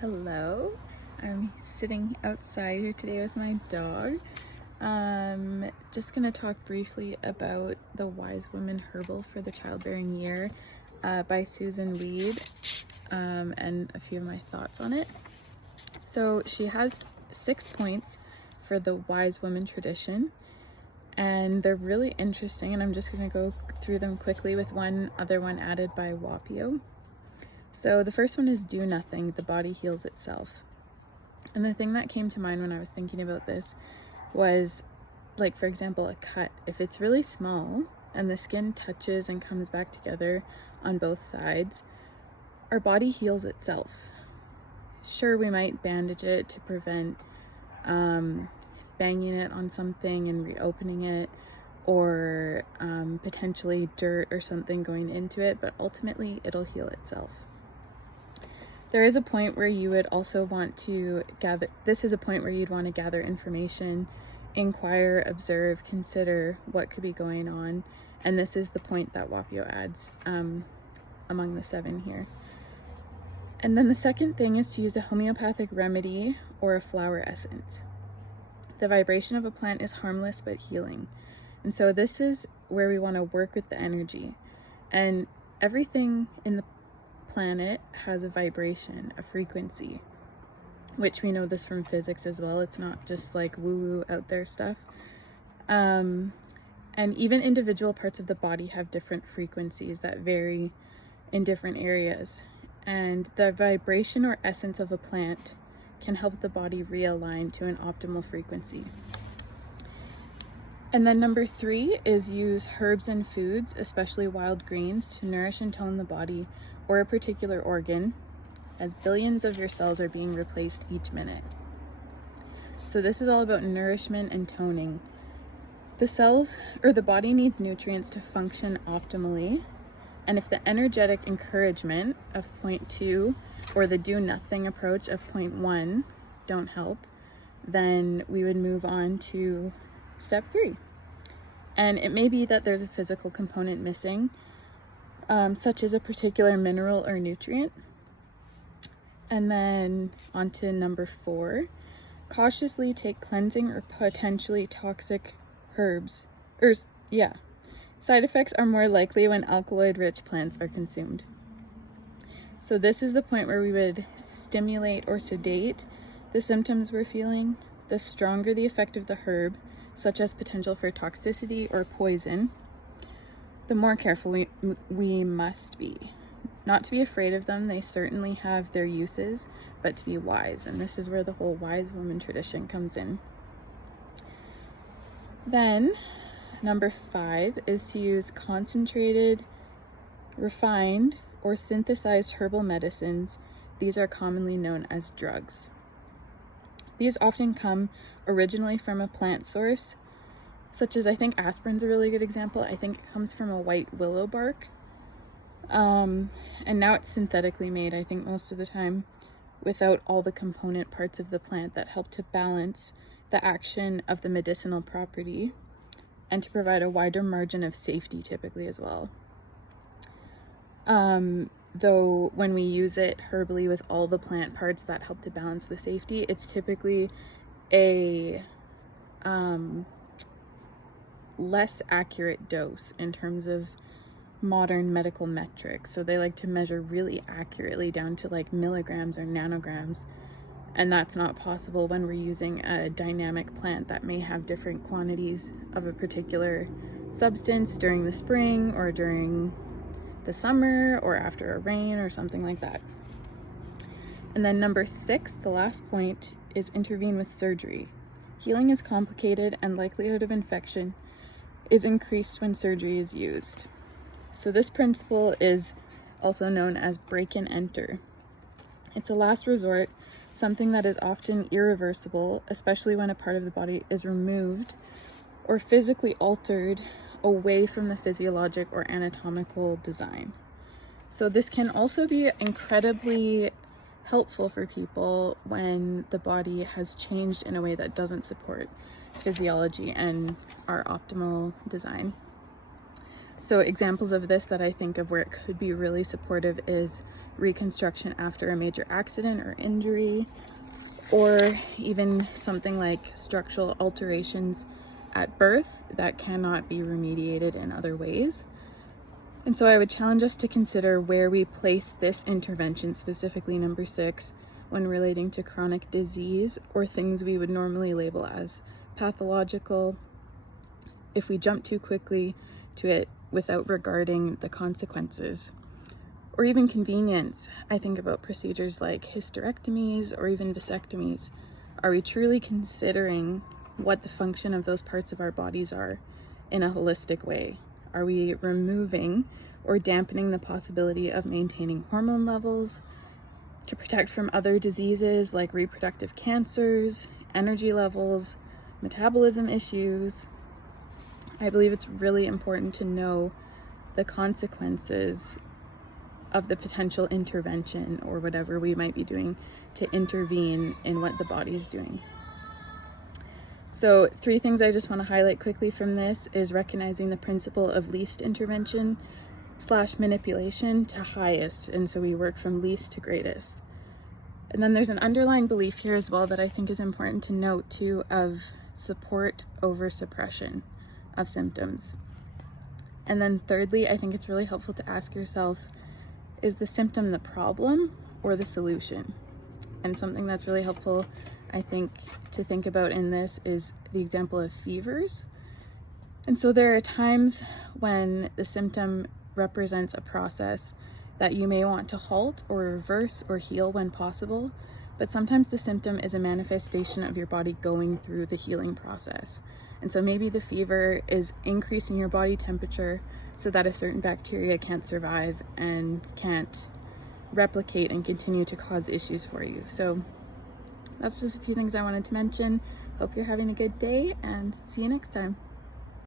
Hello, I'm sitting outside here today with my dog. Just gonna talk briefly about the Wise Woman Herbal for the Childbearing Year by Susan Weed, and a few of my thoughts on it. So she has 6 points for the Wise Woman tradition, and they're really interesting, and I'm just gonna go through them quickly with one other one added by Wapio. So the first one is do nothing, the body heals itself. And the thing that came to mind when I was thinking about this was, like, for example, a cut. If it's really small and the skin touches and comes back together on both sides, our body heals itself. Sure, we might bandage it to prevent banging it on something and reopening it, or potentially dirt or something going into it, but ultimately it'll heal itself. There is a point where you would also want to gather, this is a point where you'd want to gather information, inquire, observe, consider what could be going on, and this is the point that Wapio adds among the 7 here. And then the second thing is to use a homeopathic remedy or a flower essence. The vibration of a plant is harmless but healing. And so this is where we want to work with the energy. And everything in the planet has a vibration, a frequency, which we know this from physics as well. It's not just like woo-woo out there stuff. And even individual parts of the body have different frequencies that vary in different areas. And the vibration or essence of a plant can help the body realign to an optimal frequency. And then number 3 is use herbs and foods, especially wild greens, to nourish and tone the body or a particular organ, as billions of your cells are being replaced each minute. So this is all about nourishment and toning. The cells, or the body, needs nutrients to function optimally, and if the energetic encouragement of point 2 or the do nothing approach of point 1 don't help, then we would move on to step 3. And it may be that there's a physical component missing, such as a particular mineral or nutrient. And then on to number 4, cautiously take cleansing or potentially toxic herbs. Side effects are more likely when alkaloid-rich plants are consumed. So this is the point where we would stimulate or sedate the symptoms we're feeling. The stronger the effect of the herb, such as potential for toxicity or poison, the more careful we must be. Not to be afraid of them, they certainly have their uses, but to be wise. And this is where the whole Wise Woman tradition comes in. Then, number 5 is to use concentrated, refined, or synthesized herbal medicines. These are commonly known as drugs. These often come originally from a plant source, such as, I think aspirin's a really good example. I think it comes from a white willow bark. And now it's synthetically made, I think most of the time, without all the component parts of the plant that help to balance the action of the medicinal property and to provide a wider margin of safety typically as well. Though when we use it herbally with all the plant parts that help to balance the safety, it's typically a less accurate dose in terms of modern medical metrics. So they like to measure really accurately down to like milligrams or nanograms, and that's not possible when we're using a dynamic plant that may have different quantities of a particular substance during the spring or during the summer or after a rain or something like that. And then number 6, the last point, is intervene with surgery. Healing is complicated and likelihood of infection is increased when surgery is used. So this principle is also known as break and enter. It's a last resort, something that is often irreversible, especially when a part of the body is removed or physically altered away from the physiologic or anatomical design. So this can also be incredibly helpful for people when the body has changed in a way that doesn't support physiology and our optimal design. So examples of this that I think of where it could be really supportive is reconstruction after a major accident or injury, or even something like structural alterations at birth that cannot be remediated in other ways. And so I would challenge us to consider where we place this intervention, specifically number 6, when relating to chronic disease or things we would normally label as pathological, if we jump too quickly to it without regarding the consequences. Or even convenience. I think about procedures like hysterectomies or even vasectomies. Are we truly considering what the function of those parts of our bodies are in a holistic way? Are we removing or dampening the possibility of maintaining hormone levels to protect from other diseases like reproductive cancers, energy levels, metabolism issues? I believe it's really important to know the consequences of the potential intervention or whatever we might be doing to intervene in what the body is doing. So 3 things I just want to highlight quickly from this is recognizing the principle of least intervention / manipulation to highest. And so we work from least to greatest. And then there's an underlying belief here as well that I think is important to note too, of support over suppression of symptoms. And then thirdly, I think it's really helpful to ask yourself, is the symptom the problem or the solution? And something that's really helpful, I think, to think about in this is the example of fevers. And so there are times when the symptom represents a process that you may want to halt or reverse or heal when possible, but sometimes the symptom is a manifestation of your body going through the healing process. And so maybe the fever is increasing your body temperature so that a certain bacteria can't survive and can't replicate and continue to cause issues for you. So that's just a few things I wanted to mention. Hope you're having a good day and see you next time.